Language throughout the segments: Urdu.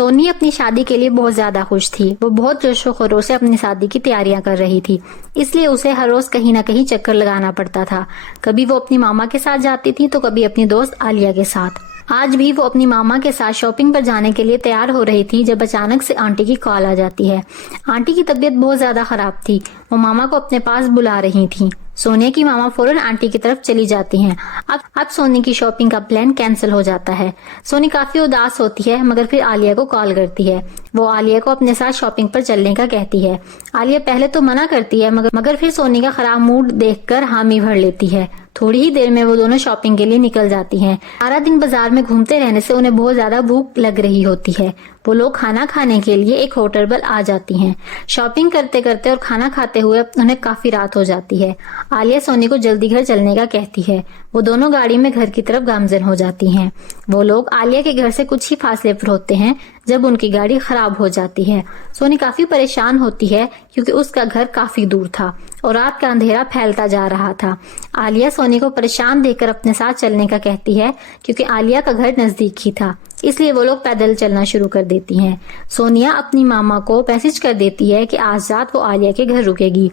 سونی اپنی شادی کے لیے بہت زیادہ خوش تھی. وہ بہت جوش و خروش سے اپنی شادی کی تیاریاں کر رہی تھی، اس لیے اسے ہر روز کہیں نہ کہیں چکر لگانا پڑتا تھا. کبھی وہ اپنی ماما کے ساتھ جاتی تھی تو کبھی اپنی دوست عالیہ کے ساتھ. آج بھی وہ اپنی ماما کے ساتھ شاپنگ پر جانے کے لیے تیار ہو رہی تھی جب اچانک سے آنٹی کی کال آ جاتی ہے. آنٹی کی طبیعت بہت زیادہ خراب تھی. وہ ماما کو اپنے پاس بلا رہی تھیں. سونیا کی ماما فوراً آنٹی کی طرف چلی جاتی ہیں. اب سونی کی شاپنگ کا پلان کینسل ہو جاتا ہے. سونی کافی اداس ہوتی ہے مگر پھر عالیہ کو کال کرتی ہے. وہ عالیہ کو اپنے ساتھ شاپنگ پر چلنے کا کہتی ہے. عالیہ پہلے تو منع کرتی ہے مگر پھر سونی کا خراب موڈ دیکھ کر حامی بھر لیتی ہے. تھوڑی ہی دیر میں وہ دونوں شاپنگ کے لیے نکل جاتی ہیں. سارا دن بازار میں گھومتے رہنے سے انہیں بہت زیادہ بھوک لگ رہی ہوتی ہے. وہ لوگ کھانا کھانے کے لیے ایک ہوٹل پر آ جاتی ہیں. شاپنگ کرتے کرتے اور کھانا کھاتے ہوئے انہیں کافی رات ہو جاتی ہے. عالیہ سونی کو جلدی گھر چلنے کا کہتی ہے. وہ دونوں گاڑی میں گھر کی طرف گامزن ہو جاتی ہیں. وہ لوگ عالیہ کے گھر سے کچھ ہی فاصلے پر ہوتے ہیں جب ان کی گاڑی خراب ہو جاتی ہے. سونی کافی پریشان ہوتی ہے کیونکہ اس کا گھر کافی دور تھا اور رات کا اندھیرا پھیلتا جا رہا تھا. عالیہ سونی کو پریشان دیکھ کر اپنے ساتھ چلنے کا کہتی ہے کیونکہ عالیہ کا گھر نزدیک ہی تھا، اس لیے وہ لوگ پیدل چلنا شروع کر دیتی ہیں. سونیا اپنی ماما کو میسج کر دیتی ہے کہ آج رات وہ عالیہ کے گھر رکے گی.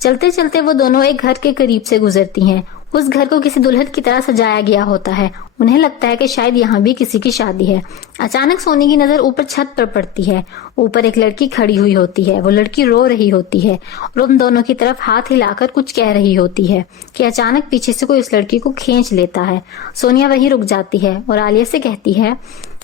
چلتے چلتے وہ دونوں ایک گھر کے قریب سے گزرتی ہیں. اس گھر کو کسی دلہن کی طرح سجایا گیا ہوتا ہے. انہیں لگتا ہے کہ شاید یہاں بھی کسی کی شادی ہے. اچانک سونی کی نظر اوپر چھت پر پڑتی ہے. اوپر ایک لڑکی کھڑی ہوئی ہوتی ہے. وہ لڑکی رو رہی ہوتی ہے اور ان دونوں کی طرف ہاتھ ہلا کر کچھ کہہ رہی ہوتی ہے کہ اچانک پیچھے سے کوئی اس لڑکی کو کھینچ لیتا ہے. سونیا وہیں رک جاتی ہے اور عالیہ سے کہتی ہے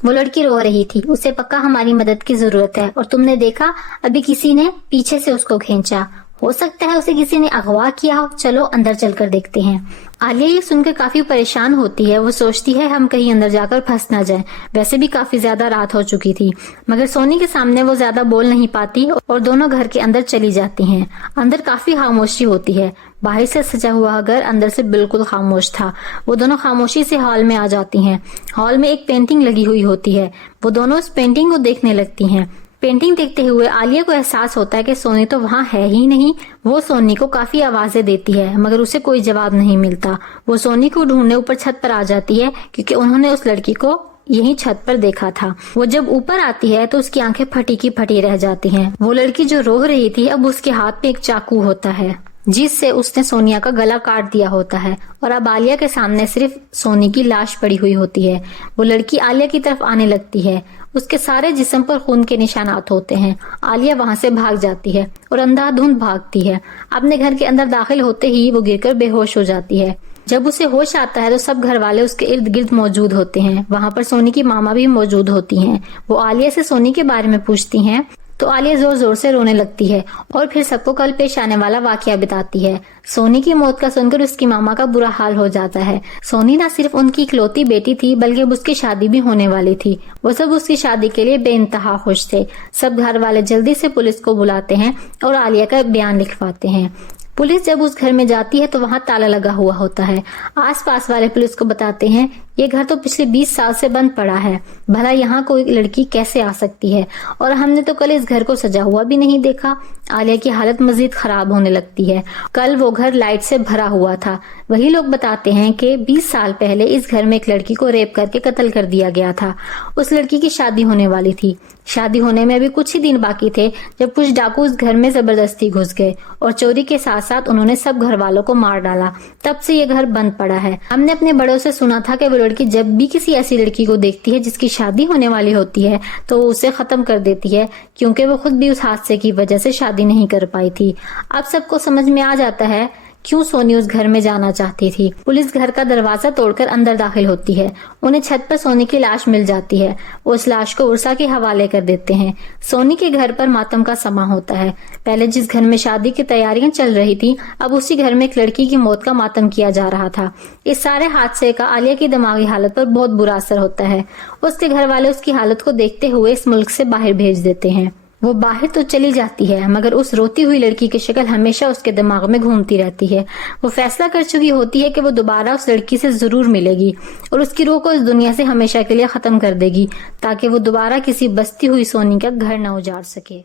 وہ لڑکی رو رہی تھی، اسے پکا ہماری مدد کی ضرورت ہے، اور تم نے دیکھا ابھی کسی نے پیچھے سے اس کو کھینچا، ہو سکتا ہے اسے کسی نے اغوا کیا ہو، چلو اندر چل کر دیکھتے ہیں. عالیہ یہ سن کر کافی پریشان ہوتی ہے. وہ سوچتی ہے ہم کہیں اندر جا کر پھنس نہ جائیں. ویسے بھی کافی زیادہ رات ہو چکی تھی مگر سونی کے سامنے وہ زیادہ بول نہیں پاتی اور دونوں گھر کے اندر چلی جاتی ہیں. اندر کافی خاموشی ہوتی ہے. باہر سے سجا ہوا گھر اندر سے بالکل خاموش تھا. وہ دونوں خاموشی سے ہال میں آ جاتی ہیں. ہال میں ایک پینٹنگ لگی ہوئی ہوتی ہے. وہ دونوں اس پینٹنگ کو دیکھنے لگتی ہیں. پینٹنگ دیکھتے ہوئے عالیہ کو احساس ہوتا ہے کہ سونی تو وہاں ہے ہی نہیں. وہ سونی کو کافی آوازیں دیتی ہے مگر اسے کوئی جواب نہیں ملتا. وہ سونی کو ڈھونڈنے اوپر چھت پر آ جاتی ہے کیونکہ انہوں نے اس لڑکی کو یہیں چھت پر دیکھا تھا. وہ جب اوپر آتی ہے تو اس کی آنکھیں پھٹی کی پھٹی رہ جاتی ہیں. وہ لڑکی جو رو رہی تھی اب اس کے ہاتھ میں ایک چاقو ہوتا ہے جس سے اس نے سونیا کا گلا کاٹ دیا ہوتا ہے اور اب عالیہ کے سامنے صرف سونی کی لاش پڑی ہوئی ہوتی ہے. وہ لڑکی عالیہ کی طرف آنے لگتی ہے. اس کے سارے جسم پر خون کے نشانات ہوتے ہیں. عالیہ وہاں سے بھاگ جاتی ہے اور اندھا دھند بھاگتی ہے. اپنے گھر کے اندر داخل ہوتے ہی وہ گر کر بے ہوش ہو جاتی ہے. جب اسے ہوش آتا ہے تو سب گھر والے اس کے ارد گرد موجود ہوتے ہیں. وہاں پر سونی کی ماما بھی موجود ہوتی ہیں. وہ عالیہ سے سونی کے بارے میں پوچھتی ہیں تو عالیہ زور زور سے رونے لگتی ہے اور پھر سب کو کل پیش آنے والا واقعہ بتاتی ہے. سونی کی موت کا سن کر اس کی ماما کا برا حال ہو جاتا ہے. سونی نہ صرف ان کی اکلوتی بیٹی تھی بلکہ اب اس کی شادی بھی ہونے والی تھی. وہ سب اس کی شادی کے لیے بے انتہا خوش تھے. سب گھر والے جلدی سے پولیس کو بلاتے ہیں اور عالیہ کا بیان لکھواتے ہیں. پولیس جب اس گھر میں جاتی ہے تو وہاں تالا لگا ہوا ہوتا ہے. آس پاس والے پولیس کو بتاتے ہیں یہ گھر تو پچھلے 20 سال سے بند پڑا ہے، بھلا یہاں کوئی لڑکی کیسے آ سکتی ہے، اور ہم نے تو کل اس گھر کو سجا ہوا بھی نہیں دیکھا. عالیہ کی حالت مزید خراب ہونے لگتی ہے. کل وہ گھر لائٹ سے بھرا ہوا تھا. وہی لوگ بتاتے ہیں کہ 20 سال پہلے اس گھر میں ایک لڑکی کو ریپ کر کے قتل کر دیا گیا تھا. اس لڑکی کی شادی ہونے والی تھی. شادی ہونے میں ابھی کچھ ہی دن باقی تھے جب کچھ ڈاکو اس گھر میں زبردستی گھس گئے اور چوری کے ساتھ ساتھ انہوں نے سب گھر والوں کو مار ڈالا. تب سے یہ گھر بند پڑا ہے. ہم نے اپنے بڑوں سے سنا تھا کہ وہ لڑکی جب بھی کسی ایسی لڑکی کو دیکھتی ہے جس کی شادی ہونے والی ہوتی ہے تو وہ اسے ختم کر دیتی ہے کیونکہ وہ خود بھی اس حادثے کی وجہ سے شادی نہیں کر پائی تھی. اب سب کو سمجھ میں آ جاتا ہے کیوں سونی اس گھر میں جانا چاہتی تھی. پولیس گھر کا دروازہ توڑ کر اندر داخل ہوتی ہے. انہیں چھت پر سونی کی لاش مل جاتی ہے. وہ اس لاش کو ورثا کے حوالے کر دیتے ہیں. سونی کے گھر پر ماتم کا سما ہوتا ہے. پہلے جس گھر میں شادی کی تیاریاں چل رہی تھی اب اسی گھر میں ایک لڑکی کی موت کا ماتم کیا جا رہا تھا. اس سارے حادثے کا عالیہ کی دماغی حالت پر بہت برا اثر ہوتا ہے. اس کے گھر والے اس کی حالت کو دیکھتے ہوئے اس ملک سے باہر بھیج دیتے ہیں. وہ باہر تو چلی جاتی ہے مگر اس روتی ہوئی لڑکی کی شکل ہمیشہ اس کے دماغ میں گھومتی رہتی ہے. وہ فیصلہ کر چکی ہوتی ہے کہ وہ دوبارہ اس لڑکی سے ضرور ملے گی اور اس کی روح کو اس دنیا سے ہمیشہ کے لیے ختم کر دے گی تاکہ وہ دوبارہ کسی بستی ہوئی سونی کا گھر نہ اجاڑ سکے.